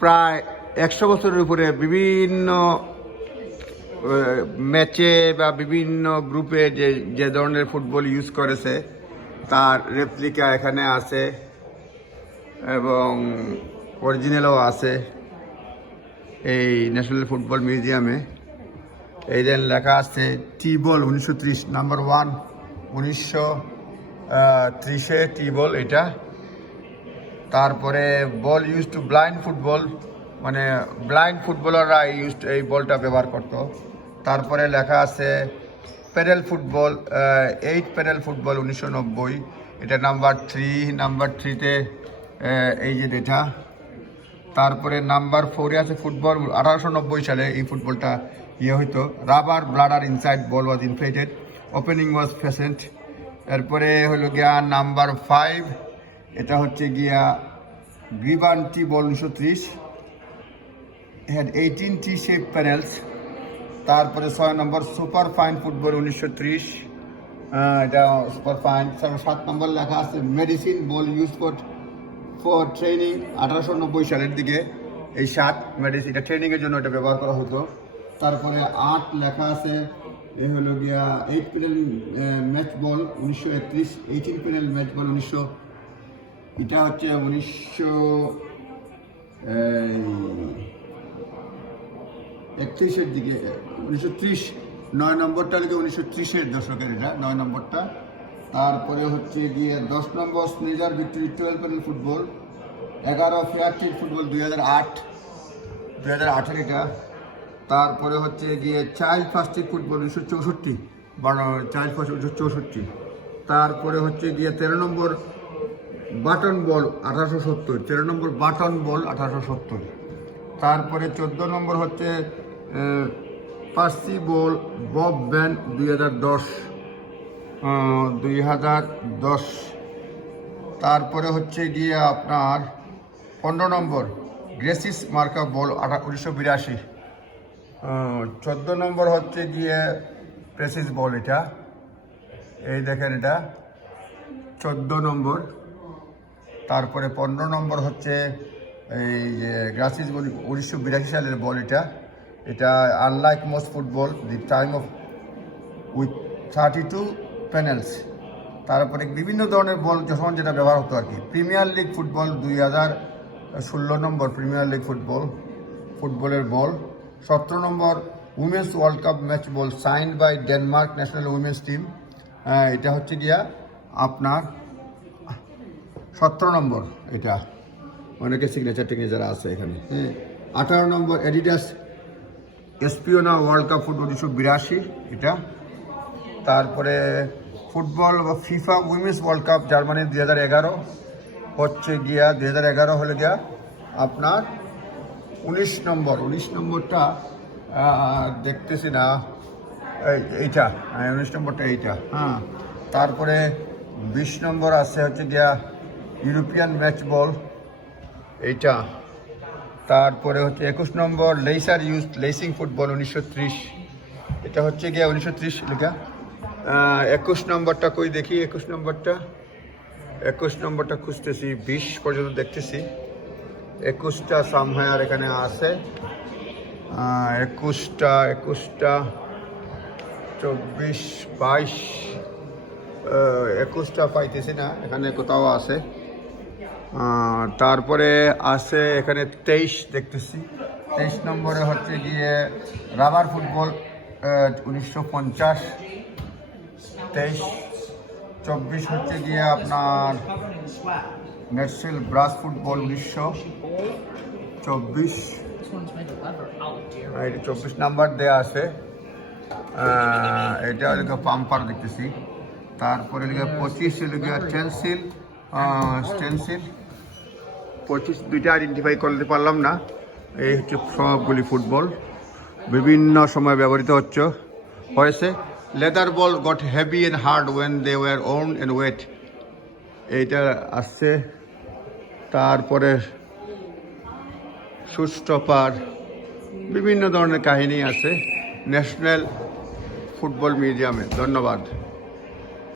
প্রায় 100 বছরের উপরে বিভিন্ন ম্যাচে বা বিভিন্ন গ্রুপে যে যে ধরনের ফুটবল ইউজ করেছে তার রেপ্লিকা এখানে আছে এবং অরিজিনালও আছে এই ন্যাশনাল ফুটবল মিউজিয়ামে। এই যে লেখা আছে টি বল 1930 নাম্বার 1 1930 টি বল এটা। তারপরে বল ইউজ টু ব্লাইন্ড ফুটবল, মানে ব্লাইন্ড ফুটবলাররা এই বলটা ব্যবহার করতো। তারপরে লেখা আছে প্যাডেল ফুটবল 8 প্যাডেল ফুটবল 1990, এটা নাম্বার 3। নাম্বার 3তে এই যে এটা। তারপরে নাম্বার 4-এ আছে ফুটবল 1890 সালে এই ফুটবলটা হইতো। রাবার ব্লাডার ইনসাইড বল ওয়াজ ইনফ্লেটেড, ওপেনিং ওয়াজ ফেসেন্ট। এরপরে হলো গিয়া নাম্বার 5, এটা হচ্ছে গিয়া গ্রিবান্টি বল 1930, হ্যাড 18 টি শেপ প্যানেলস। তারপরে 6 নম্বর সুপার ফাইন ফুটবল 1930, এটা সুপার ফাইন। 7 নম্বর লেখা আছে medicine ball use for training 1890 সালের দিকে। এই 7 মেডিসিন, এটা ট্রেনিংয়ের জন্য এটা ব্যবহার করা হতো। তারপরে 8 লেখা আছে এ হলো গিয়া 8 panel match ball 1931, 18 panel match ball 1900, এটা হচ্ছে 1931-এর দিকে, 1930। 9 নম্বরটা লিখে 1930-এর দশকের, এটা 9 নম্বরটা। তারপরে হচ্ছে গিয়ে 10 নম্বর স্নেজার victory 12 panel football. 11 fair treat football 2008-এর এটা। তারপরে হচ্ছে গিয়ে child first football 1964, child first 1964। তারপরে হচ্ছে গিয়ে 13 নম্বর বাটন বল 1870, 13 নম্বর বাটন বল 1870। তারপরে 14 নম্বর হচ্ছে পার্সি বল বব ব্যান 2010। তারপরে হচ্ছে গিয়ে আপনার 15 নম্বর গ্রেসিস মার্কা বল 1982। 14 নম্বর হচ্ছে গিয়ে প্রেসিস বল, এটা এই দেখেন, এটা 14 নম্বর। তারপরে 15 নম্বর হচ্ছে এই যে গ্রাসিস বল 1982 সালের বল, এটা unlike most football the time of with 32 panels. তারপরে বিভিন্ন ধরনের বল যখন যেটা ব্যবহার হতো আর কি। প্রিমিয়ার লিগ ফুটবল 2016 নম্বর প্রিমিয়ার লিগ ফুটবলের বল। 17 নম্বর women's world cup match ball signed by Denmark national women's team, এটা হচ্ছে গিয়া আপনার 17 নম্বর, এটা অনেকে সিগনেচার আছে এখানে। 18 নম্বর অ্যাডিডাস এসপিওনা ওয়ার্ল্ড কাপ ফুটবল 1982, এটা। তারপরে football FIFA women's world cup Germany 2011 হচ্ছে গিয়া 2011 হলে গিয়া আপনার 19 নম্বরটা দেখতেছি না, এইটা 19 নম্বরটা এইটা। তারপরে 20 নম্বর আছে হচ্ছে গিয়া ইউরোপিয়ান ম্যাচ বল, এইটা। তারপরে হচ্ছে 21 নম্বর লেসার ইউজ লেসিং ফুটবল 1930, এটা হচ্ছে গিয়া 1930 লেখা। 21 নম্বরটা কই দেখি, 21 নম্বরটা খুঁজতেছি, 20 পর্যন্ত দেখতেছি। 21টা সামহায়ার এখানে আছে। 21টা 24, 22, 21টা পাইতেছি না, এখানে কোথাও আছে। তারপরে আছে এখানে 23 দেখতেছি। 23 নম্বরে হচ্ছে গিয়ে রাবার ফুটবল 1950, 23। 24 হচ্ছে গিয়ে আপনার নেটসেল ব্রাস ফুটবল 1924, 24 নাম্বার দেয়া আছে। এটা লিখে পাম্পার দেখতেছি। তারপরে লিখে 25 লিখে স্টেনসিল 25, দুইটা আইডেন্টিফাই করতে পারলাম না। এই হচ্ছে সবগুলি ফুটবল বিভিন্ন সময় ব্যবহৃত হয়েছে। Leather ball got heavy and hard when they were worn and wet, এইটা আসছে। তারপরে শুট স্টপার, বিভিন্ন ধরনের কাহিনী আছে ন্যাশনাল ফুটবল মিউজিয়ামে। ধন্যবাদ।